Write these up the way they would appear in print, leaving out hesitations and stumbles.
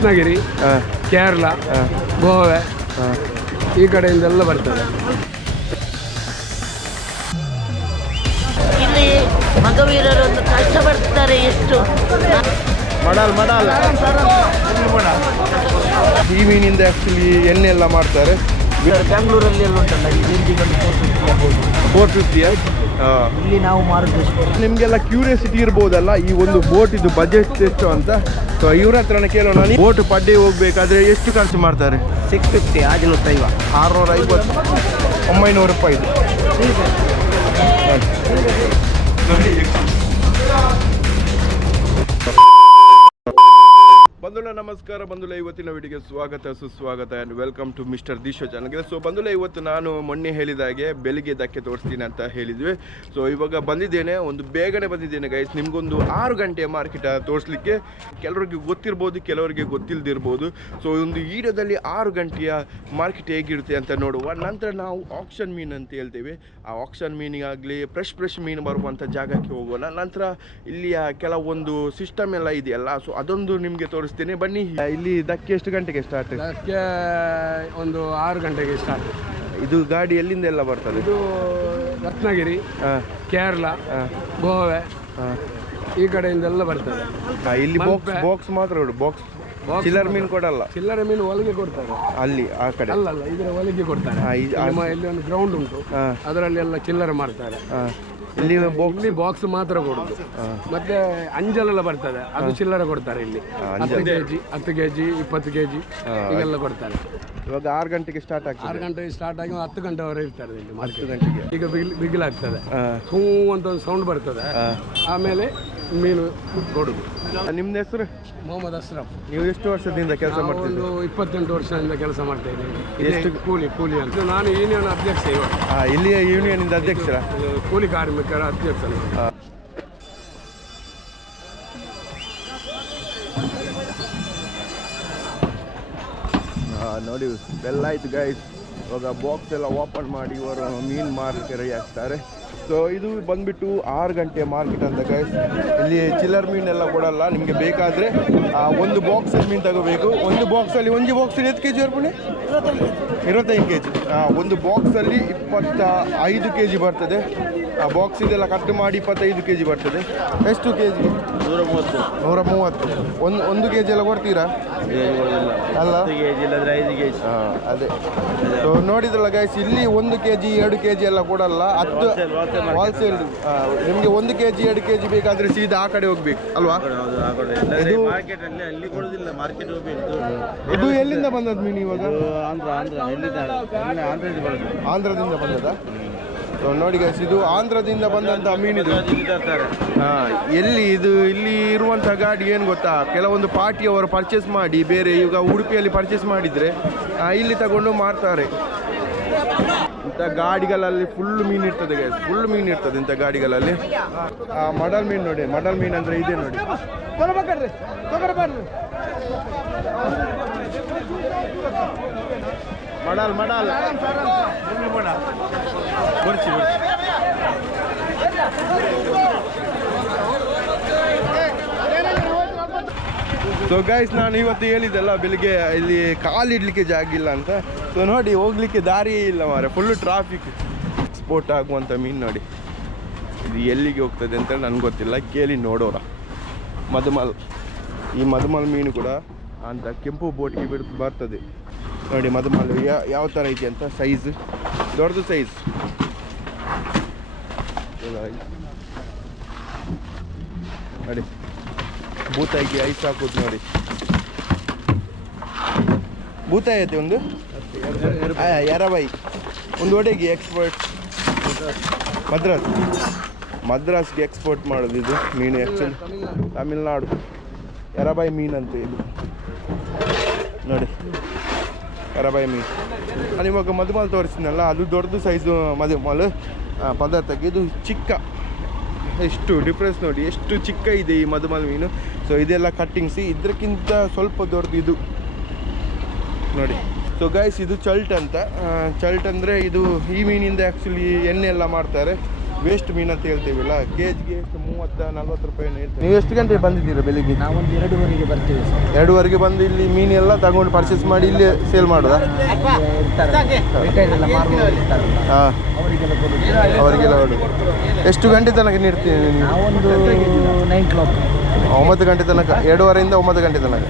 ರತ್ನಗಿರಿ, ಕೇರಳ, ಗೋವೆ ಈ ಕಡೆಯಿಂದೆಲ್ಲ ಬರ್ತದೆ. ಇಲ್ಲಿ ಮಗವೀರರು ಒಂದು ಕಷ್ಟಪಡ್ತಾರೆ. ಎಷ್ಟು ಈ ಮೀನಿಂದ ಆ್ಯಕ್ಚುಲಿ ಎಣ್ಣೆ ಎಲ್ಲ ಮಾಡ್ತಾರೆ. ಬೆಂಗಳೂರಲ್ಲಿ ಎಲ್ಲ ಉಂಟಲ್ಲ, ಈ 450 ಇಲ್ಲಿ ನಾವು ಮಾರುದು. ನಿಮಗೆಲ್ಲ ಕ್ಯೂರಿಯಾಸಿಟಿ ಇರ್ಬೋದಲ್ಲ ಈ ಒಂದು ಬೋಟ್ ಇದು ಬಜೆಟ್ ಎಷ್ಟು ಅಂತ. ಸೊ ಇವ್ರ ಹತ್ರನೇ ಕೇಳೋಣ. ಬೋಟ್ ಪಡ್ಡೆ ಹೋಗ್ಬೇಕಾದ್ರೆ ಎಷ್ಟು ಖರ್ಚು ಮಾಡ್ತಾರೆ? 650, 650, 900 ರೂಪಾಯಿ. ಬಂಧುಗಳ ನಮಸ್ಕಾರ. ಬಂಧುಗಳ ಇವತ್ತಿನ ವಿಡಿಯೋಗೆ ಸ್ವಾಗತ ಸುಸ್ವಾಗತ ಆ್ಯಂಡ್ ವೆಲ್ಕಮ್ ಟು ಮಿಸ್ಟರ್ ದಿಶೋ ಚಾನಲ್ಗೆ. ಸೊ ಬಂಧುಗಳ ಇವತ್ತು ನಾನು ಮೊನ್ನೆ ಹೇಳಿದಾಗೆ ಬೆಳಿಗ್ಗೆ ಧಕ್ಕೆ ತೋರಿಸ್ತೀನಿ ಅಂತ ಹೇಳಿದ್ವಿ. ಸೊ ಇವಾಗ ಬಂದಿದ್ದೇನೆ, ಒಂದು ಬೇಗನೆ ಬಂದಿದ್ದೇನೆ ಗೈಸ್. ನಿಮಗೊಂದು 6 ಗಂಟೆಯ ಮಾರ್ಕೆಟ್ ತೋರಿಸ್ಲಿಕ್ಕೆ. ಕೆಲವರಿಗೆ ಗೊತ್ತಿರ್ಬೋದು, ಕೆಲವರಿಗೆ ಗೊತ್ತಿಲ್ಲದಿರ್ಬೋದು. ಸೊ ಒಂದು ವಿಡಿಯೋದಲ್ಲಿ 6 ಗಂಟೆಯ ಮಾರ್ಕೆಟ್ ಹೇಗಿರುತ್ತೆ ಅಂತ ನೋಡುವ. ನಂತರ ನಾವು ಆಕ್ಷನ್ ಮೀನು ಅಂತ ಹೇಳ್ತೇವೆ. ಆ ಆಕ್ಷನ್ ಮೀನಿಗಾಗಲಿ ಫ್ರೆಶ್ ಮೀನು ಬರುವಂಥ ಜಾಗಕ್ಕೆ ಹೋಗೋಣ. ನಂತರ ಇಲ್ಲಿಯ ಕೆಲವೊಂದು ಸಿಸ್ಟಮ್ ಎಲ್ಲ ಇದೆಯಲ್ಲ, ಸೊ ಅದೊಂದು ನಿಮಗೆ ತೋರಿಸ್ತೀನಿ ಬನ್ನಿ. ಇಲ್ಲಿ ಧಕ್ಕೆ ಎಷ್ಟು ಗಂಟೆಗೆ ಸ್ಟಾರ್ಟ್? ಧಕ್ಕೆ ಒಂದು 6 ಗಂಟೆಗೆ ಸ್ಟಾರ್ಟ್. ಇದು ಗಾಡಿ ಎಲ್ಲಿಂದ ಎಲ್ಲ ಬರ್ತದೆ? ಇದು ರತ್ನಗಿರಿ, ಕೇರಳ, ಗೋವೆ ಈ ಕಡೆಯಿಂದೆಲ್ಲ ಬರ್ತದೆ. ಇಲ್ಲಿ ಬಾಕ್ಸ್ ಮಾತ್ರ ಬಾಕ್ಸ್, ಚಿಲ್ಲರ್ ಮೀನು ಕೊಡಲ್ಲ. ಚಿಲ್ಲರೆ ಮೀನು ಒಳಗೆ ಕೊಡ್ತಾರೆ, ಅಲ್ಲಿ ಆ ಕಡೆ ಅಲ್ಲ ಇದರ ಒಳಗೆ ಕೊಡ್ತಾರೆ. ಇಲ್ಲಿ ಒಂದು ಗ್ರೌಂಡ್ ಉಂಟು, ಅದರಲ್ಲಿ ಎಲ್ಲ ಚಿಲ್ಲರೆ ಮಾಡ್ತಾರೆ. ಇಲ್ಲಿ ಬಾಕ್ಸ್ ಮಾತ್ರ ಕೊಡುದು. ಮತ್ತೆ ಅಂಜಲೆಲ್ಲ ಬರ್ತದೆ, ಅದು ಚಿಲ್ಲರೆ ಕೊಡ್ತಾರೆ. ಇಲ್ಲಿ 10 ಕೆಜಿ 20 ಕೆಜಿ ಹೀಗೆಲ್ಲ ಕೊಡ್ತಾರೆ. ಇವಾಗ 6 ಗಂಟೆಗೆ ಸ್ಟಾರ್ಟ್ ಆಗ್ತದೆ. 6 ಗಂಟೆಗೆ ಸ್ಟಾರ್ಟ್ ಆಗಿ 10 ಗಂಟೆವರೆಗೆ ಇರ್ತಾರೆ ಇಲ್ಲಿ. 10 ಗಂಟೆಗೆ ಈಗ ಬಿಗಿಲಾಗ್ತದೆ, ಹೂ ಅಂತ ಒಂದು ಸೌಂಡ್ ಬರ್ತದೆ. ಆಮೇಲೆ ಮೀನು ಕೊಡುದು. ನಿಮ್ದು ಹೆಸರು? ಮೊಹಮ್ಮದ್ ಅಶ್ರಫ್. ನೀವು ಎಷ್ಟು ವರ್ಷದಿಂದ ಕೆಲಸ ಮಾಡ್ತೀರಿ? 28 ವರ್ಷದಿಂದ ಕೆಲಸ ಮಾಡ್ತಾ ಇದ್ದೀನಿ. ಎಷ್ಟು ಕೂಲಿ ಅಂತ. ನಾನು ಯೂನಿಯನ್ ಅಧ್ಯಕ್ಷ ಇವಾಗ. ಇಲ್ಲಿಯ ಯೂನಿಯನ್ ಇಂದ ಅಧ್ಯಕ್ಷರ? ಕೂಲಿ ಕಾರ್ಮಿಕರ ಅಧ್ಯಕ್ಷ. ನೋಡಿ ಬೆಲ್ಲ ಆಯ್ತು ಗೈಸ್. ಇವಾಗ ಬಾಕ್ಸ್ ಎಲ್ಲ ಓಪನ್ ಮಾಡಿ ಇವರು ಮೀನು ಮಾರಲಿಕ್ಕೆ ರೆಡಿ ಆಗ್ತಾರೆ. ಸೊ ಇದು ಬಂದ್ಬಿಟ್ಟು 6 ಗಂಟೆ ಮಾರ್ಕೆಟ್ ಅಂತ ಗೈಸ್. ಇಲ್ಲಿ ಚಿಲ್ಲರ್ ಮೀನೆಲ್ಲ ಕೊಡಲ್ಲ. ನಿಮಗೆ ಬೇಕಾದರೆ ಒಂದು ಬಾಕ್ಸಲ್ಲಿ ಮೀನು ತಗೋಬೇಕು. ಒಂದು ಬಾಕ್ಸಲ್ಲಿ ಎಷ್ಟು ಕೆ ಜಿ ಅರ್ಪಣೆ? 25 ಕೆ ಜಿ. ಒಂದು ಬಾಕ್ಸಲ್ಲಿ 25 ಕೆ ಜಿ ಬರ್ತದೆ. ಆ ಬಾಕ್ಸ್ ಇದೆಲ್ಲ ಕಟ್ ಮಾಡಿ 25 ಕೆ ಜಿ ಬರ್ತದೆ. ಎಷ್ಟು ಕೆ ಜಿ? 130. ಒಂದು ಕೆ ಜಿ ಎಲ್ಲ ಕೊಡ್ತೀರಾ? ಅಲ್ಲ, 5 ಕೆ ಜಿ. ಅದೇ. ಸೊ ನೋಡಿದ್ರಲ್ಲ ಗೈಸ್, ಇಲ್ಲಿ 1 ಕೆ ಜಿ 2 ಕೆ ಜಿ ಎಲ್ಲ ಕೊಡಲ್ಲ. 10 ಹೋಲ್ಸೇಲ್. ನಿಮಗೆ 1 ಕೆ ಜಿ 2 ಕೆ ಜಿ ಬೇಕಾದರೆ ಸೀದಾ ಆ ಕಡೆ ಹೋಗ್ಬೇಕು ಅಲ್ವಾ? ಇದು ಎಲ್ಲಿಂದ ಬಂದದ್ದು ಮೀನು ಇವಾಗ? ಆಂಧ್ರದಿಂದ ಬಂದದ. ನೋಡಿ ಗೈಸ್, ಇದು ಆಂಧ್ರದಿಂದ ಬಂದಂಥ ಮೀನಿದು. ಎಲ್ಲಿ ಇದು? ಇಲ್ಲಿ ಇರುವಂಥ ಗಾಡಿ ಏನು ಗೊತ್ತಾ, ಕೆಲವೊಂದು ಪಾರ್ಟಿಯವರು ಪರ್ಚೇಸ್ ಮಾಡಿ ಬೇರೆ ಈಗ ಉಡುಪಿಯಲ್ಲಿ ಪರ್ಚೇಸ್ ಮಾಡಿದರೆ ಇಲ್ಲಿ ತಗೊಂಡು ಮಾರ್ತಾರೆ. ಇಂಥ ಗಾಡಿಗಳಲ್ಲಿ ಫುಲ್ ಮೀನು ಇರ್ತದೆ ಗೈಸ್, ಫುಲ್ ಮೀನು ಇರ್ತದೆ ಇಂಥ ಗಾಡಿಗಳಲ್ಲಿ. ಮಡಲ್ ಮೀನು ನೋಡಿ, ಮಡಲ್ ಮೀನು ಅಂದರೆ ಇದೆ ನೋಡಿ. ಮಡಲ್ ಬರ್ಚಿ. ಸೊ ಗೈಸ್, ನಾನು ಇವತ್ತು ಹೇಳಿದ್ದೆಲ್ಲ ಬೆಳಿಗ್ಗೆ ಇಲ್ಲಿ ಕಾಲಿಡಲಿಕ್ಕೆ ಜಾಗ ಇಲ್ಲ ಅಂತ. ಸೊ ನೋಡಿ, ಹೋಗ್ಲಿಕ್ಕೆ ದಾರಿಯೇ ಇಲ್ಲ ಮಾರೆ, ಫುಲ್ಲು ಟ್ರಾಫಿಕ್. ಎಕ್ಸ್ಪೋರ್ಟ್ ಆಗುವಂಥ ಮೀನು ನೋಡಿ. ಇದು ಎಲ್ಲಿಗೆ ಹೋಗ್ತದೆ ಅಂತ ನನಗೆ ಗೊತ್ತಿಲ್ಲ, ಕೇಳಿ ನೋಡೋರ. ಮಧುಮಲ್, ಈ ಮಧುಮಲ್ ಮೀನು ಕೂಡ ಅಂತ ಕೆಂಪು ಬೋಟಿಗೆ ಬರ್ತದೆ ನೋಡಿ. ಮಧುಮಲ್ ಯಾವ ಥರ ಐತಿ ಅಂತ, ಸೈಜ್ ದೊಡ್ಡದು ಸೈಜ್ ನೋಡಿ. ಬೂತಾಯಿಗೆ ಐಸ್ ಹಾಕೋದು ನೋಡಿ. ಬೂತಾಯಿ ಐತೆ ಒಂದು ಎರಬೈ. ಒಂದು ಒಡೆಗೆ ಎಕ್ಸ್ಪೋರ್ಟ್ ಮದ್ರಾಸ್ಗೆ ಎಕ್ಸ್ಪೋರ್ಟ್ ಮಾಡೋದು ಇದು ಮೀನು. ಆ್ಯಕ್ಚುಲಿ ತಮಿಳ್ನಾಡು ಎರಬೈ ಮೀನು ಅಂತ ಇದು ನೋಡಿ, ಎರಬೈ ಮೀನು. ನಾನು ಇವಾಗ ಮಧುಮಲ್ ತೋರಿಸಿದ್ನಲ್ಲ, ಅದು ದೊಡ್ಡದು ಸೈಜು ಮಧುಮಲ್ ಪದಾರ್ಥಕ್ಕೆ. ಇದು ಚಿಕ್ಕ, ಎಷ್ಟು ಡಿಫ್ರೆನ್ಸ್ ನೋಡಿ, ಎಷ್ಟು ಚಿಕ್ಕ ಇದೆ ಈ ಮಧುಮಲ್ ಮೀನು. ಸೊ ಇದೆಲ್ಲ ಕಟ್ಟಿಂಗ್ಸಿ, ಇದಕ್ಕಿಂತ ಸ್ವಲ್ಪ ದೊಡ್ಡದು ಇದು ನೋಡಿ. ಸೊ ಗೈಸ್, ಇದು ಚಲ್ಟ್ ಅಂತ. ಚಲ್ಟ್ ಅಂದರೆ ಇದು ಈ ಮೀನಿಂದ ಆ್ಯಕ್ಚುಲಿ ಎಣ್ಣೆ ಎಲ್ಲ ಮಾಡ್ತಾರೆ. ವೇಸ್ಟ್ ಮೀನು ಅಂತ ಹೇಳ್ತೀವಿಲ್ಲ, ಕೆಜಿಗೆ ಎಷ್ಟು 30-40 ರೂಪಾಯಿ ಹೇಳ್ತೀವಿ. ನೀವು ಎಷ್ಟು ಗಂಟೆಗೆ ಬಂದಿದ್ದೀರಾ ಬೆಳಿಗ್ಗೆ? ನಾವೊಂದು 2:30ಗೆ ಬರ್ತೀವಿ ಸರ್. 2:30ಗೆ ಬಂದು ಇಲ್ಲಿ ಮೀನೆಲ್ಲ ತಗೊಂಡು ಪರ್ಚೇಸ್ ಮಾಡಿ ಇಲ್ಲಿ ಸೇಲ್ ಮಾಡೋದಾ? ರಿಟೈಲ್ ಎಲ್ಲ ಮಾರುವವರು ಇರ್ತಾರಲ್ಲ, ಹಾಂ, ಅವರಿಗೆಲ್ಲ ಕೊಡುದು. ಅವರಿಗೆಲ್ಲ ಹೊಡು. ಎಷ್ಟು ಗಂಟೆ ತನಕ ನೀಡ್ತೀನಿ ನೀವು? ನಾವೊಂದು 9 o'clock 9 ಗಂಟೆ ತನಕ, 2:30ಯಿಂದ 9 ಗಂಟೆ ತನಕ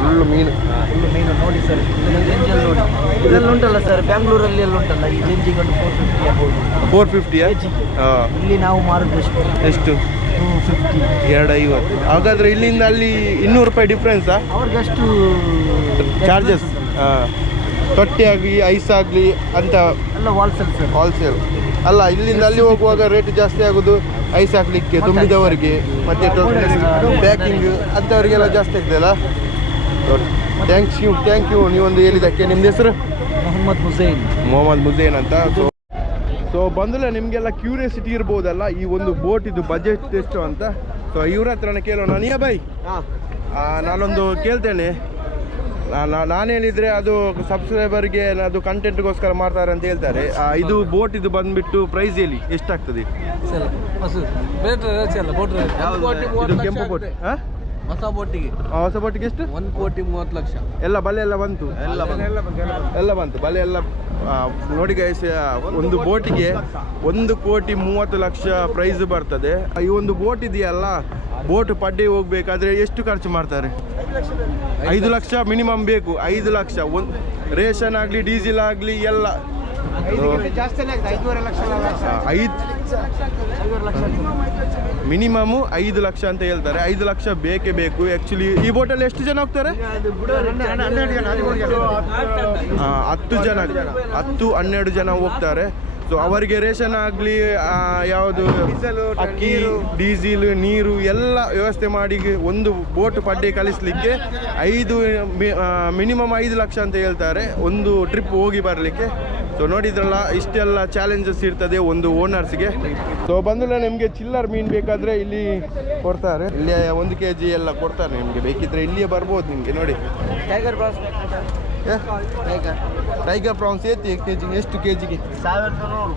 ಫುಲ್ಲು ಮೀನು. ಫುಲ್ಲು ಮೀನು ನೋಡಿ ಸರ್, ರೇಂಜಲ್ಲಿ ನೋಡಿ. ಇದೆಲ್ಲ ಉಂಟಲ್ಲ ಸರ್, ಬ್ಯಾಂಗ್ಳೂರಲ್ಲಿ ಎಲ್ಲ ಉಂಟಲ್ಲ, ಈ ರೇಂಜಿಗೆ ಒಂದು 450 ಆಗ್ಬೋದು. 450ಯಾ? ಹಾಂ. ಇಲ್ಲಿ ನಾವು ಮಾರುದು ಎಷ್ಟು? 250. 250. ಹಾಗಾದರೆ ಇಲ್ಲಿಂದ ಅಲ್ಲಿ 200 ರೂಪಾಯಿ ಡಿಫ್ರೆನ್ಸಾ? ಅವ್ರಿಗಷ್ಟು ಚಾರ್ಜಸ್? ಹಾಂ. ತೊಟ್ಟಿ ಆಗಲಿ ಐಸ್ ಆಗಲಿ ಅಂತ ಎಲ್ಲ ಹೋಲ್ಸೇಲ್ ಸರ್. ಹೋಲ್ಸೇಲ್ ಅಲ್ಲ, ಇಲ್ಲಿಂದ ಅಲ್ಲಿ ಹೋಗುವಾಗ ರೇಟ್ ಜಾಸ್ತಿ ಆಗೋದು ಐಸ್ ಹಾಕ್ಲಿಕ್ಕೆ ತುಂಬಿದವರಿಗೆ, ಮತ್ತು ಪ್ಯಾಕಿಂಗ್ ಅಂಥವರಿಗೆಲ್ಲ ಜಾಸ್ತಿ ಆಗ್ತದಲ್ಲ. ಥ್ಯಾಂಕ್ ಯು ನೀವೊಂದು ಹೇಳಿದ್ದಕ್ಕೆ. ನಿಮ್ದು ಹೆಸರು? ಮೊಹಮ್ಮದ್ ಮುಜೈನ್ ಅಂತ. ಸೊ ಬಂದಲ್ಲ, ನಿಮಗೆಲ್ಲ ಕ್ಯೂರಿಯಾಸಿಟಿ ಇರ್ಬೋದಲ್ಲ ಈ ಒಂದು ಬೋಟ್ ಇದು ಬಜೆಟ್ ಎಷ್ಟು ಅಂತ. ಸೊ ಇವ್ರ ಹತ್ರನೇ ಕೇಳೋಣ. ನಿಯಾ ಬೈ, ನಾನೊಂದು ಕೇಳ್ತೇನೆ. ನಾನು ಹೇಳಿದರೆ ಅದು ಸಬ್ಸ್ಕ್ರೈಬರ್ಗೆ ಅದು ಕಂಟೆಂಟ್ಗೋಸ್ಕರ ಮಾಡ್ತಾರೆ ಅಂತ ಹೇಳ್ತಾರೆ. ಇದು ಬೋಟ್ ಇದು ಬಂದುಬಿಟ್ಟು ಪ್ರೈಸ್ ಹೇಳಿ ಎಷ್ಟಾಗ್ತದೆ? ಇದು ಕೆಂಪು ಬೋಟ್. ಹಾಂ, ಹೊಸ ಬೋಟಿಗೆ ಎಷ್ಟು? 1,30,00,000. ಎಲ್ಲ ಬಲೆ ಎಲ್ಲ ಬಂತು? ಎಲ್ಲ ಬಂತು ಬಲೆ ಎಲ್ಲ. ನೋಡಿ ಗೈಸ್, ಒಂದು ಬೋಟಿಗೆ 1,30,00,000 ಪ್ರೈಸ್ ಬರ್ತದೆ. ಈ ಒಂದು ಬೋಟ್ ಇದೆಯಲ್ಲ, ಬೋಟ್ ಪಡ್ಡೆ ಹೋಗ್ಬೇಕಾದ್ರೆ ಎಷ್ಟು ಖರ್ಚು ಮಾಡ್ತಾರೆ? 5 ಲಕ್ಷ ಮಿನಿಮಮ್ ಬೇಕು. 5 ಲಕ್ಷ ಒಂದು ರೇಷನ್ ಆಗಲಿ ಡೀಸೆಲ್ ಆಗಲಿ ಎಲ್ಲ ಮಿನಿಮಮ್ 5 ಲಕ್ಷ ಅಂತ ಹೇಳ್ತಾರೆ. 5 ಲಕ್ಷ ಬೇಕೇ ಬೇಕು. ಆ್ಯಕ್ಚುಲಿ ಈ ಬೋಟಲ್ಲಿ ಎಷ್ಟು ಜನ ಹೋಗ್ತಾರೆ? 10-12 ಜನ ಹೋಗ್ತಾರೆ. ಸೊ ಅವರಿಗೆ ರೇಷನ್ ಆಗಲಿ ಯಾವುದು ಅಕ್ಕಿ, ಡೀಸೆಲ್, ನೀರು ಎಲ್ಲ ವ್ಯವಸ್ಥೆ ಮಾಡಿ ಒಂದು ಬೋಟ್ ಪಡ್ಡೆ ಕಲಿಸಲಿಕ್ಕೆ ಮಿನಿಮಮ್ 5 ಲಕ್ಷ ಅಂತ ಹೇಳ್ತಾರೆ ಒಂದು ಟ್ರಿಪ್ ಹೋಗಿ ಬರಲಿಕ್ಕೆ. ಸೊ ನೋಡಿದ್ರಲ್ಲ, ಇಷ್ಟೆಲ್ಲ ಚಾಲೆಂಜಸ್ ಇರ್ತದೆ ಒಂದು ಓನರ್ಸ್ಗೆ. ಸೊ ಬಂದಿಲ್ಲ, ನಿಮಗೆ ಚಿಲ್ಲರ್ ಮೀನು ಬೇಕಾದರೆ ಇಲ್ಲಿ ಕೊಡ್ತಾರೆ. ಇಲ್ಲಿ 1 kg ಎಲ್ಲ ಕೊಡ್ತಾರೆ. ನಿಮಗೆ ಬೇಕಿದ್ರೆ ಇಲ್ಲಿಯೇ ಬರ್ಬೋದು ನಿಮಗೆ. ನೋಡಿ ಟೈಗರ್ ಪ್ರಾನ್ಸ್ ಏತಿ ಕೆಜಿ ಎಷ್ಟು ಕೆಜಿಗೆ? 1,300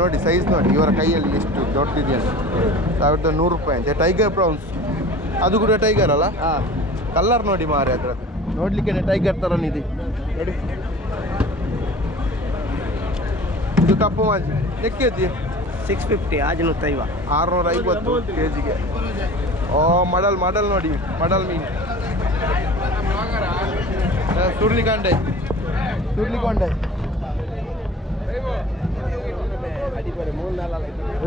ನೋಡಿ ಸೈಜ್ ನೋಡಿ ಇವರ ಕೈಯಲ್ಲಿ ಎಷ್ಟು ದೊಡ್ಡದಿದೆಯಲ್ಲ. 1,100 ರೂಪಾಯಿ ಅಂತೆ ಟೈಗರ್ ಪ್ರಾನ್ಸ್. ಅದು ಕೂಡ ಟೈಗರ್ ಅಲ್ಲ? ಕಲರ್ ನೋಡಿ ಮಾರೆ, ಅದರದ್ದು ನೋಡ್ಲಿಕ್ಕೆ ಟೈಗರ್ ಥರನಿದೆ ನೋಡಿ. ಇದು ಕಪ್ಪು ಮಾಜಿ ಎಕ್ಕೆಜಿ 650. ಆಜನು ತೈವ 650 ಕೆಜಿಗೆ. ಓ ಮಡಲ್ ನೋಡಿ, ಮಡಲ್ ಮೀನು. ಸುರ್ಲಿಕಾಂಡೆ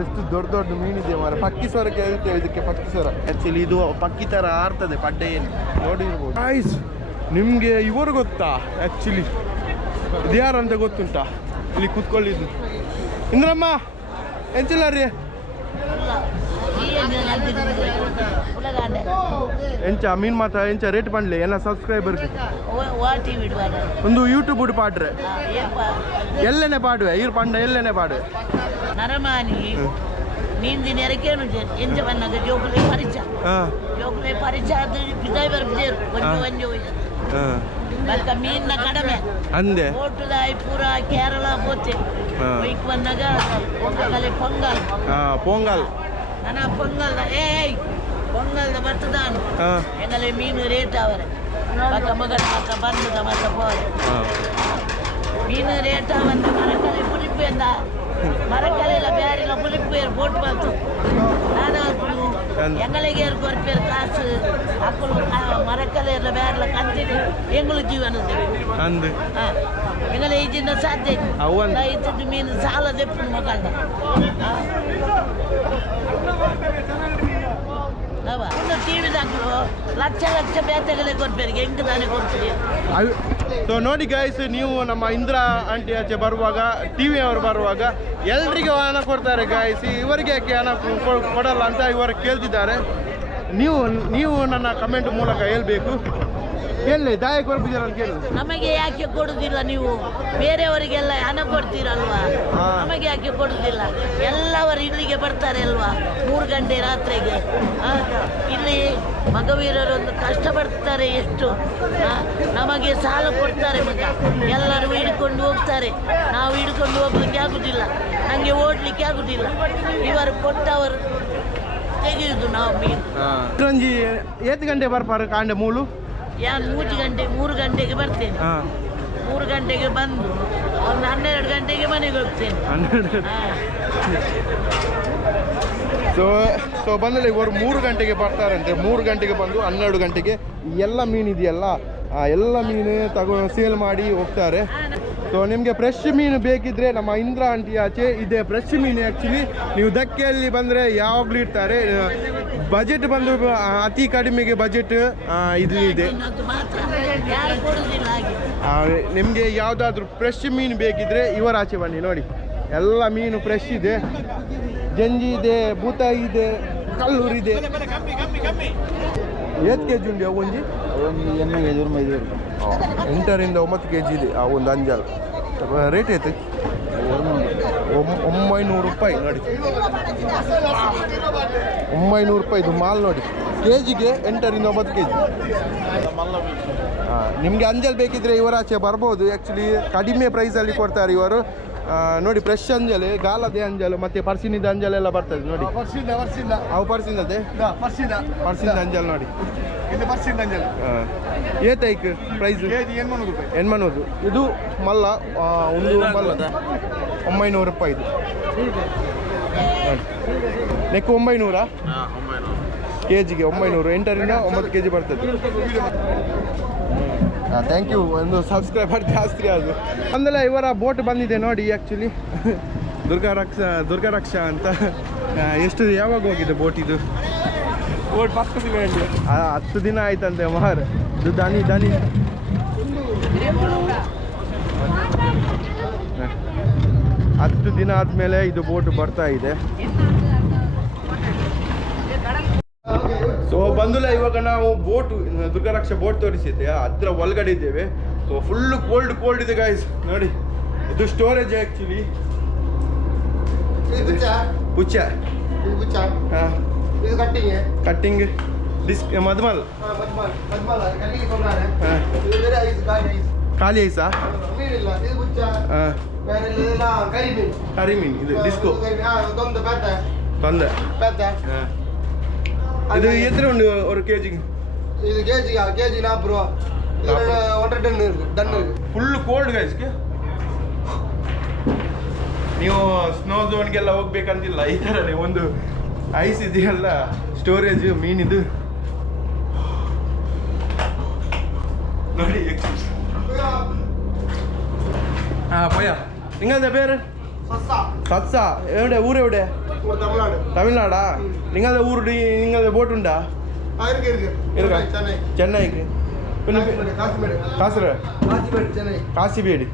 ಎಷ್ಟು ದೊಡ್ಡ ಮೀನಿದೆ ಮಾರ. ಪಕ್ಕಿ ಸ್ವರ ಕೇಳ್ತೇವೆ ಇದಕ್ಕೆ, ಪಕ್ಕಿ ಸ್ವರ. ಆ್ಯಕ್ಚುಲಿ ಇದು ಪಕ್ಕಿ ಥರ ಆರ್ತದೆ ಪಡ್ಡೆಯಲ್ಲಿ ನೋಡಿರ್ಬೋದು. ಆಯ್ಸ್, ನಿಮಗೆ ಇವರು ಗೊತ್ತಾ? ಆ್ಯಕ್ಚುಲಿ ಇದು ಯಾರಂತ ಗೊತ್ತುಂಟಾ? ಇಲ್ಲಿ ಕೂತ್ಕೊಳ್ಳಿದ್ದು ಇಂದ್ರಮ್ಮ ಎಂಚಿಲ್ಲ ರೀ ಎಂಚ ಮೀನು ಮಾತ್ರ ಎಂಚ ರೇಟ್ ಪಂಡ್ಲೆ ಎಲ್ಲ ಸಬ್ಸ್ಕ್ರೈಬರ್ಗೆ ಒಂದು ಯೂಟ್ಯೂಬ್ ಉಡು ಪಾಡ್ರೆ ಎಲ್ಲನೇ ಪಾಡುವೆ ಇವ್ರು ಪಂಡ ಎಲ್ಲನೇ ಪಾಡುವೆ ನರಮಾನಿ ನೀಂದಿ ನೆರಕೇನು ಎಂಚ ಬನ್ನಗ ಜೋಕುಲೆ ಪರಿಚಯ ಅದು ಬಿದಾಯ್ ಬರ್ಬಿದೇರು ಕೊಂಚ ಬಲ್ಕ ಮೀನ್ನ ಕಡಿಮೆ ಅಂದೆ ಓಟುದಾಯಿ ಪೂರ ಕೇರಳ ಪೋತೆ ವೈಕ್ ಬನ್ನಗ ಒಕ್ಕಲೆ ಪೊಂಗಲ್ ನನ್ನ ಪೊಂಗಲ್ದ ಪೊಂಗಲ್ದ ಬರ್ತದಾನು ಎಂಗಲೆ ಮೀನು ರೇಟ್ ಅವರೆ ಮಕ್ಕ ಮಗನ ಮಕ್ಕ ಬಂದದ ಮಕ್ಕ ಪೋರೆ ಮೀನು ರೇಟ್ ಅವಂತ ಮರಕಲೆ ಪುಲಿಪ್ಪೆಂದ ಮರಕಲೆಲ್ಲ ಬ್ಯಾರಿಲ್ಲ ಪುಲಿಪ್ಪೇರು ಬೋಟ್ ಬಂತು ನಾನು ಎಂಗಳಿಗೆ ಕೊರ್ಪೇರು ಕಾಸು ಅಕ್ಕಳು ಮರಕಲೆಲ್ಲ ಬ್ಯಾರಲ ಕಂತಿನಿ ಎಂಗಳು ಜೀವನದ ಎಂಗಲೆ ಈಜಿಂದ ಸಾಧ್ಯ ಇದ್ದು ಮೀನು ಸಾಲ ದೆಪ್ಪು ಮಕ್ಕಳ ಟಿವಿ ದಾಖಲು ಲಕ್ಷ ಬೇತೆಗಳೇ ಕೊಡ್ಬೇರಿಗೆ ಹೆಂಗೆ ತಾನೇ ಕೊಡ್ತೀರಿ. ಸೊ ನೋಡಿ ಗೈಸ್, ನೀವು ನಮ್ಮ ಇಂದ್ರ ಆಂಟಿ ಆಚೆ ಬರುವಾಗ ಟಿವಿ ಅವರು ಬರುವಾಗ ಎಲ್ರಿಗೂ ಹಣ ಕೊಡ್ತಾರೆ ಗೈಸ್, ಇವರಿಗೆ ಯಾಕೆ ಹಣ ಕೊಡಲ್ಲ ಅಂತ ಇವರು ಕೇಳ್ತಿದ್ದಾರೆ. ನೀವು ನನ್ನ ಕಮೆಂಟ್ ಮೂಲಕ ಹೇಳ್ಬೇಕು. ಕೇಳಿ ದಾಯ ಕೊಡ್ಬಿದ್ದೀರ ಅಂತ ಕೇಳಿ. ನಮಗೆ ಯಾಕೆ ಕೊಡುದಿಲ್ಲ ನೀವು? ಬೇರೆಯವರಿಗೆಲ್ಲ ಹಣ ಕೊಡ್ತೀರಲ್ವಾ, ನಮಗೆ ಯಾಕೆ ಕೊಡುದಿಲ್ಲ? ಎಲ್ಲವರು ಇಲ್ಲಿಗೆ ಬರ್ತಾರೆ ಅಲ್ವಾ 3 ಗಂಟೆ ರಾತ್ರಿಗೆ. ಇಲ್ಲಿ ಮಗವೀರರೊಂದು ಕಷ್ಟಪಡ್ತಾರೆ ಎಷ್ಟು. ನಮಗೆ ಸಾಲ ಕೊಡ್ತಾರೆ ಮಗ, ಎಲ್ಲರೂ ಹಿಡ್ಕೊಂಡು ಹೋಗ್ತಾರೆ. ನಾವು ಹಿಡ್ಕೊಂಡು ಹೋಗ್ಲಿಕ್ಕೆ ಆಗುದಿಲ್ಲ, ನನಗೆ ಓಡ್ಲಿಕ್ಕೆ ಆಗುದಿಲ್ಲ. ಇವರು ಕೊಟ್ಟವರು ತೆಗೆಯುದು ನಾವು ಮೀನು. ಒಂಜಿ ಏತ್ ಗಂಟೆ ಬರ್ಪಾರ ಕಾಂಡೆ ಮೂಲು? ಯಾರು 3 ಗಂಟೆಗೆ ಬರ್ತೇನೆ. 3 ಗಂಟೆಗೆ ಬಂದು ಒಂದು 12 ಗಂಟೆಗೆ ಮನೆಗೆ ಹೋಗ್ತೇನೆ. ಸೊ ಬಂದಲ್ಲಿ ಇವರು 3 ಗಂಟೆಗೆ ಬರ್ತಾರಂತೆ. 3 ಗಂಟೆಗೆ ಬಂದು 12 ಗಂಟೆಗೆ ಎಲ್ಲ ಮೀನು ಇದೆಯಲ್ಲ ಎಲ್ಲ ಮೀನು ಸೇಲ್ ಮಾಡಿ ಹೋಗ್ತಾರೆ. ಸೊ ನಿಮಗೆ ಫ್ರೆಶ್ ಮೀನು ಬೇಕಿದ್ರೆ ನಮ್ಮ ಇಂದ್ರ ಆಂಟಿ ಆಚೆ ಇದೆ ಫ್ರೆಶ್ ಮೀನು. ಆ್ಯಕ್ಚುಲಿ ನೀವು ಧಕ್ಕೆಯಲ್ಲಿ ಬಂದರೆ ಯಾವಾಗಲೂ ಇರ್ತಾರೆ. ಬಜೆಟ್ ಬಂದು ಅತಿ ಕಡಿಮೆಗೆ ಬಜೆಟ್ ಇದು ಇದೆ. ನಿಮಗೆ ಯಾವುದಾದ್ರೂ ಫ್ರೆಶ್ ಮೀನು ಬೇಕಿದ್ರೆ ಇವರ ಆಚೆ ಬನ್ನಿ. ನೋಡಿ ಎಲ್ಲ ಮೀನು ಫ್ರೆಶ್ ಇದೆ. ಜಂಜಿ ಇದೆ, ಬೂತಾಯಿ ಇದೆ, ಕಲ್ಲೂರು ಇದೆ. ಎಷ್ಟು ಕೆ ಜಿ ಉಂಟು ಒಂಜಿ? 8 ರಿಂದ 9 kg ಇದೆ ಆ ಒಂದು ಅಂಜಲ್. ರೇಟ್ ಐತೆ 900 ರೂಪಾಯಿ. ನೋಡಿ 900 ರೂಪಾಯಿ ಇದು ಮಾಲ್. ನೋಡಿ ಕೆಜಿಗೆ 8 ರಿಂದ 9 kg. ನಿಮಗೆ ಅಂಜಲ್ ಬೇಕಿದ್ರೆ ಇವರಾಚೆ ಬರ್ಬೋದು. ಆ್ಯಕ್ಚುಲಿ ಕಡಿಮೆ ಪ್ರೈಸಲ್ಲಿ ಕೊಡ್ತಾರೆ ಇವರು. ನೋಡಿ ಫ್ರೆಶ್ ಅಂಜಲು, ಗಾಲದೆ ಅಂಜಲು ಮತ್ತು ಪರ್ಸಿನಿದ ಅಂಜಲೆಲ್ಲ ಬರ್ತದೆ. ನೋಡಿ ಅವು ಪರ್ಸಿನದೆ ಪರ್ಸಿನ ಅಂಜಲ್. ನೋಡಿ ಇದು ಪರ್ಸಿನ ಅಂಜಲ್. ಏತೈಕ್ ಪ್ರೈಸ್ 800. ಇದು ಮಲ್ಲ ಒಂದು ಮಲ್ಲ 900 ರೂಪಾಯಿ ಇದು. ನೆಕ್ಕು 900 ಕೆಜಿಗೆ 900. 8 ರಿಂದ 9 kg ಬರ್ತದೆ. Thank you. ಒಂದು ಸಬ್ಸ್ಕ್ರೈಬರ್ ಜಾಸ್ತಿ ಅದು. ಅಂದಲ್ಲ ಇವರ ಬೋಟ್ ಬಂದಿದೆ ನೋಡಿ. ಆ್ಯಕ್ಚುಲಿ ದುರ್ಗಾರಕ್ಷ ಅಂತ. ಎಷ್ಟು ಯಾವಾಗ ಹೋಗಿದೆ ಬೋಟ್ ಇದು? ಬೋಟ್ 10 ದಿನ ಆಯ್ತಂತೆ ಮಾರ್. ಇದು ದನಿ 10 ದಿನ ಆದಮೇಲೆ ಇದು ಬೋಟ್ ಬರ್ತಾ ಇದೆ. ಸೊ ಬಂದುಲ್ಲ ಇವಾಗ ನಾವು ಬೋಟ್ ದುರ್ಗಾರಕ್ಷ ಬೋಟ್ ತೋರಿಸಿದ್ದೆ, ಅದರ ಒಳಗಡೆ ಇದ್ದೇವೆ. ಸೊ ಫುಲ್ಲು ಕೋಲ್ಡ್ ಇದೆ ಗಾಯ್ಸ್. ನೋಡಿ ಇದು ಸ್ಟೋರೇಜ್ ಆ್ಯಕ್ಚುಲಿ. ಪುಚ್ಚ ಕಟ್ಟಿಂಗ್ ಡಿಸ್ಕ್ ಮದ್ಮಲ್ ಖಾಲಿ ಐಸಾ? ಕರಿ ಮೀನು ಇದು ಡಿಸ್ಕೋ ತೊಂದರೆ. ಇದು ಎತ್ರ ಉಂಟು ஒரு கேஜிக்கு? இது கேஜி 40 ரூபா. 1 டன் இருக்கு. ಫುಲ್ ಕೋಲ್ಡ್ ಗೈಸ್ಗೆ. ನೀವು ಸ್ನೋ ಝೋನ್ಗೆಲ್ಲ ಹೋಗ್ಬೇಕಂತಿಲ್ಲ. ಈ ಥರನೇ ಒಂದು ಐಸ್ ಇದೆಯಲ್ಲ ಸ್ಟೋರೇಜ್ ಮೀನಿದು. ನೋಡಿ പോയാ നിങ്ങളുടെ പേര്? സത്സ. എവിടെ ഊര്? എവിടെ? തമിഴ്നാടാ? നിങ്ങളുടെ ഊർ നിങ്ങളുടെ ബോട്ടുണ്ടാ? ചെന്നൈക്ക്. പിന്നെ കാസിബേഡ്.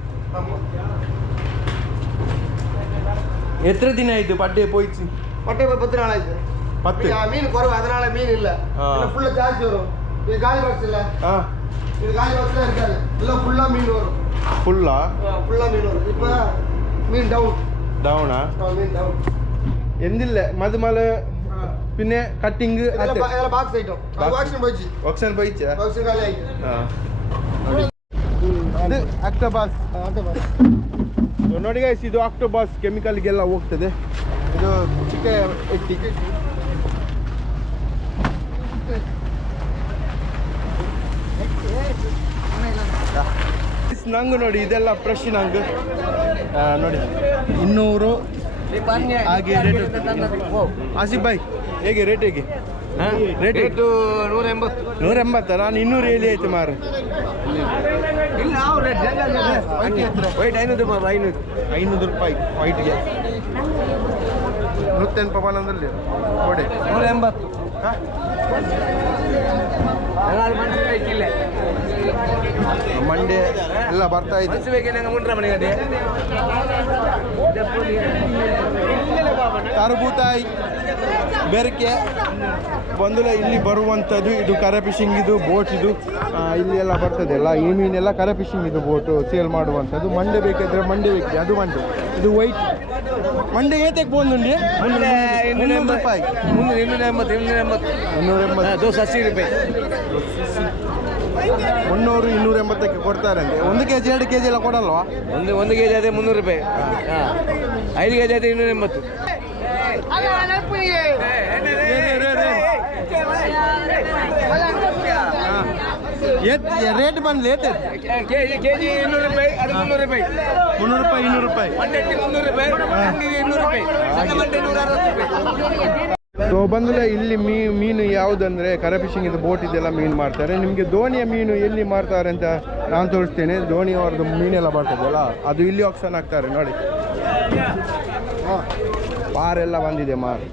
എത്ര ദിനായിട്ട് പട്ടേ പോയിച്ച്? പട്ടേ പോയി 10 നാളായിട്ട്. 10 മീൻ കുറവ്, അതനാളെ മീൻ ഇല്ല. ഫുള്ള് ജാസ്തി വരും. ഇത് കാലി ബോക്സ് ഇല്ല. ഇത് കാലി ബോക്സിൽ இருக்காது. எல்லாம் ஃபுல்லா மீன் வரும். ஃபுல்லா மீன் வரும். இப்போ மீன் ഡൗണാ? മീൻ ഡൗൺ. എന്തില്ല മധുമല പിന്നെ കട്ടിങ് ಬಾಕ್ಸ್ ಐಟಮ್. ഓക്സിജൻ പോയിച്ച ಬಾಕ್ಸ್ ಖಾಲಿ ಆಯ್ತು. ಇದು ಆಕ್ಟೋಬಾಸ್. ನೋಡಿ ಗೈಸ್, ಇದು ಆಕ್ಟೋಬಾಸ್ ಕೆಮಿಕಲ್ಗೆಲ್ಲ ಹೋಗ್ತದೆ. ಇದು ಚಿಕ್ಕ ಎಟ್ಟಿ. ನಂಗು ನೋಡಿ ಇದೆಲ್ಲ ಫ್ರೆಶ್ ನಂಗು ನೋಡಿ 200 ಹಾಗೆ ರೇಟ್. ಆಸಿಫ್ ಭಾಯ್ ಹೇಗೆ ರೇಟ್? ಹೇಗೆ ರೇಟ್? 180. ನಾನು 200 ಹೇಳಿ ಆಯ್ತು ಮಾರು. ವೈಟ್ 500 ರೂಪಾಯಿ ವೈಟ್ಗೆ. 180 ಪವನದಲ್ಲಿ ಕೊಡಿ. 180. ಮಂಡೆ ಎಲ್ಲ ಬರ್ತಾ ಇದೆ. ತರಬೂತಾಯಿ ಬೆರಕೆ ಬಂದುಲೆ ಇಲ್ಲಿ ಬರುವಂಥದ್ದು ಇದು ಕರೆ ಫಿಶಿಂಗ್ ಇದು ಬೋಟ್ ಇದು ಇಲ್ಲಿ ಎಲ್ಲ ಬರ್ತದೆ ಅಲ್ಲ ಈ ಮೀನೆಲ್ಲ ಕರೆ ಫಿಶಿಂಗ್ ಇದು ಬೋಟು ಸೇಲ್ ಮಾಡುವಂಥದ್ದು ಮಂಡೆ ಬೇಕಿದ್ರೆ ಮಂಡೆ ಬೇಕಿದೆ ಅದು ಮಂಡೆ ಇದು ವೈಟ್ ಮಂಡೆ ಏತಕ್ಕೆ ಬಂದುಂಡಿ 200 ರೂಪಾಯಿ 280 ದೋಸೆ 80 ರೂಪಾಯಿ 280ಕ್ಕೆ ಕೊಡ್ತಾರಂತೆ 1 ಕೆಜಿ 2 ಕೆಜಿ ಎಲ್ಲ ಕೊಡಲ್ವಾ ಒಂದು ಕೆಜಿ ಅದೇ 300 ರೂಪಾಯಿ 5 ಕೆಜಿ ಅದೇ 280 ರೇಟ್ ಬಂದು ಲೇಟ್ ಕೆಜಿ 200 ರೂಪಾಯಿ ಅದು 300 ರೂಪಾಯಿ 200 ರೂಪಾಯಿ ಮಂಡೆಟ್ಟಿ 300 ರೂಪಾಯಿ 200 ರೂಪಾಯಿ ಸಣ್ಣಮಂಡೆ 160 ರೂಪಾಯಿ. ಸೊ ಬಂದರೆ ಇಲ್ಲಿ ಮೀನು ಯಾವುದಂದರೆ ಕರೆ ಫಿಶಿಂಗ್ ಇದು ಬೋಟ್ ಇದೆಲ್ಲ ಮೀನು ಮಾಡ್ತಾರೆ. ನಿಮಗೆ ದೋಣಿಯ ಮೀನು ಎಲ್ಲಿ ಮಾಡ್ತಾರೆ ಅಂತ ನಾನು ತೋರಿಸ್ತೇನೆ. ದೋಣಿಯವ್ರದ್ದು ಮೀನೆಲ್ಲ ಬರ್ತದಲ್ಲ ಅದು ಇಲ್ಲಿ ಆಕ್ಷನ್ ಆಗ್ತಾರೆ ನೋಡಿ. ಮಾರೆಲ್ಲ ಬಂದಿದೆ ಮಾರು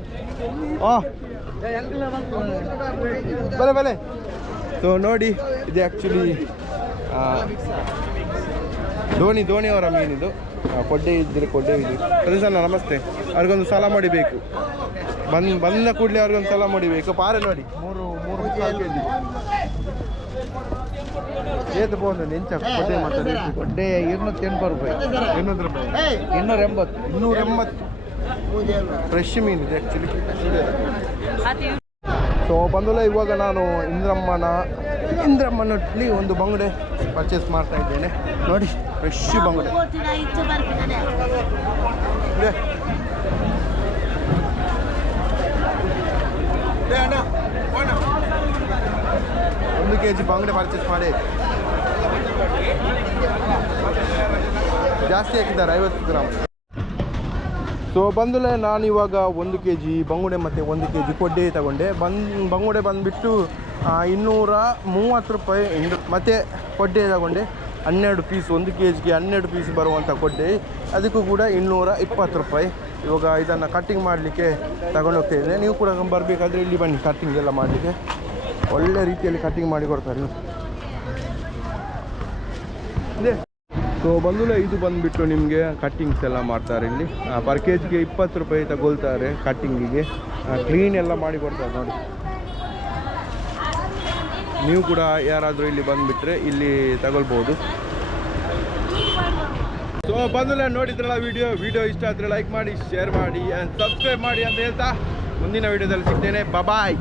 ಬಲೆ ಬಲೆ. ಸೊ ನೋಡಿ ಇದು ಆ್ಯಕ್ಚುಲಿ ದೋಣಿಯವರ ಮೀನಿದು. ಕೊಡ್ಡೆ ಇದ್ದರೆ ಕೊಡ್ಡೆ ಇದೆ. ಅದೇ ಸರ್ ನಮಸ್ತೆ. ಅವ್ರಿಗೊಂದು ಸಾಲ ಮಾಡಿಬೇಕು. ಬಂದ ಕೂಡಲೇ ಅವ್ರಿಗೊಂದು ಸಲ ಮಾಡಿಬೇಕು. ಪಾರೆ ನೋಡಿ 3 ಕೆಜಿ ಏತು ಬೋಂದು ಎಂಚ ಕೊಡ್ಡೆ ಮಾತಾಡಿ ಕೊಡ್ಡೆ 280 ರೂಪಾಯಿ 200 ರೂಪಾಯಿ 280 ಫ್ರೆಶ್ ಮೀನು ಇದೆ ಆ್ಯಕ್ಚುಲಿ. ಸೊ ಬಂದಲ್ಲ ಇವಾಗ ನಾನು ಇಂದ್ರಮ್ಮನಲ್ಲಿ ಒಂದು ಬಂಗುಡೆ ಪರ್ಚೇಸ್ ಮಾಡ್ತಾ ಇದ್ದೇನೆ ನೋಡಿ. ಫ್ರೆಶ್ ಬಂಗುಡೆ ಇದೆ. 1 ಕೆಜಿ ಬಂಗುಡೆ ಪರ್ಚೇಸ್ ಮಾಡಿ. ಜಾಸ್ತಿ ಹಾಕಿದ್ದಾರೆ 50 ಗ್ರಾಮ್. ಸೊ ಬಂದಲೇ ನಾನು ಇವಾಗ 1 ಕೆಜಿ ಬಂಗುಡೆ ಮತ್ತು 1 ಕೆಜಿ ಕೊಡ್ಡೆ ತಗೊಂಡೆ. ಬಂಗುಡೆ ಬಂದುಬಿಟ್ಟು 230 ರೂಪಾಯಿ. ಮತ್ತು ಕೊಡ್ಡೆ ತಗೊಂಡೆ 12 ಪೀಸ್. 1 ಕೆಜಿಗೆ 12 ಪೀಸ್ ಬರುವಂಥ ಕೊಡ್ಡೆ, ಅದಕ್ಕೂ ಕೂಡ 220 ರೂಪಾಯಿ. ಇವಾಗ ಇದನ್ನು ಕಟ್ಟಿಂಗ್ ಮಾಡಲಿಕ್ಕೆ ತಗೊಂಡೋಗ್ತಾ ಇದ್ದೆ. ನೀವು ಕೂಡ ಬರಬೇಕಾದ್ರೆ ಇಲ್ಲಿ ಬನ್ನಿ, ಕಟ್ಟಿಂಗ್ ಎಲ್ಲ ಮಾಡಲಿಕ್ಕೆ ಒಳ್ಳೆ ರೀತಿಯಲ್ಲಿ ಕಟ್ಟಿಂಗ್ ಮಾಡಿ ಕೊಡ್ತಾರೆ. ಇದೆ. ಸೊ ಬಂದಲ್ಲ ಇದು ಬಂದುಬಿಟ್ಟು ನಿಮಗೆ ಕಟ್ಟಿಂಗ್ಸ್ ಎಲ್ಲ ಮಾಡ್ತಾರೆ ಇಲ್ಲಿ. ಪರ್ ಕೆಜಿಗೆ 20 ರೂಪಾಯಿ ತಗೊಳ್ತಾರೆ ಕಟ್ಟಿಂಗಿಗೆ. ಕ್ಲೀನ್ ಎಲ್ಲ ಮಾಡಿ ಕೊಡ್ತಾರೆ ನೋಡಿ. ನೀವು ಕೂಡ ಯಾರಾದರೂ ಇಲ್ಲಿ ಬಂದುಬಿಟ್ರೆ ಇಲ್ಲಿ ತಗೊಳ್ಬೋದು. ಸೊ ಬಂದಲ್ಲ ನೋಡಿದ್ರಲ್ಲ ವಿಡಿಯೋ ಇಷ್ಟ ಆದರೆ ಲೈಕ್ ಮಾಡಿ, ಶೇರ್ ಮಾಡಿ ಆ್ಯಂಡ್ ಸಬ್ಸ್ಕ್ರೈಬ್ ಮಾಡಿ ಅಂತ ಹೇಳ್ತಾ ಮುಂದಿನ ವಿಡಿಯೋದಲ್ಲಿ ಸಿಗ್ತೇನೆ. ಬಾಯ್.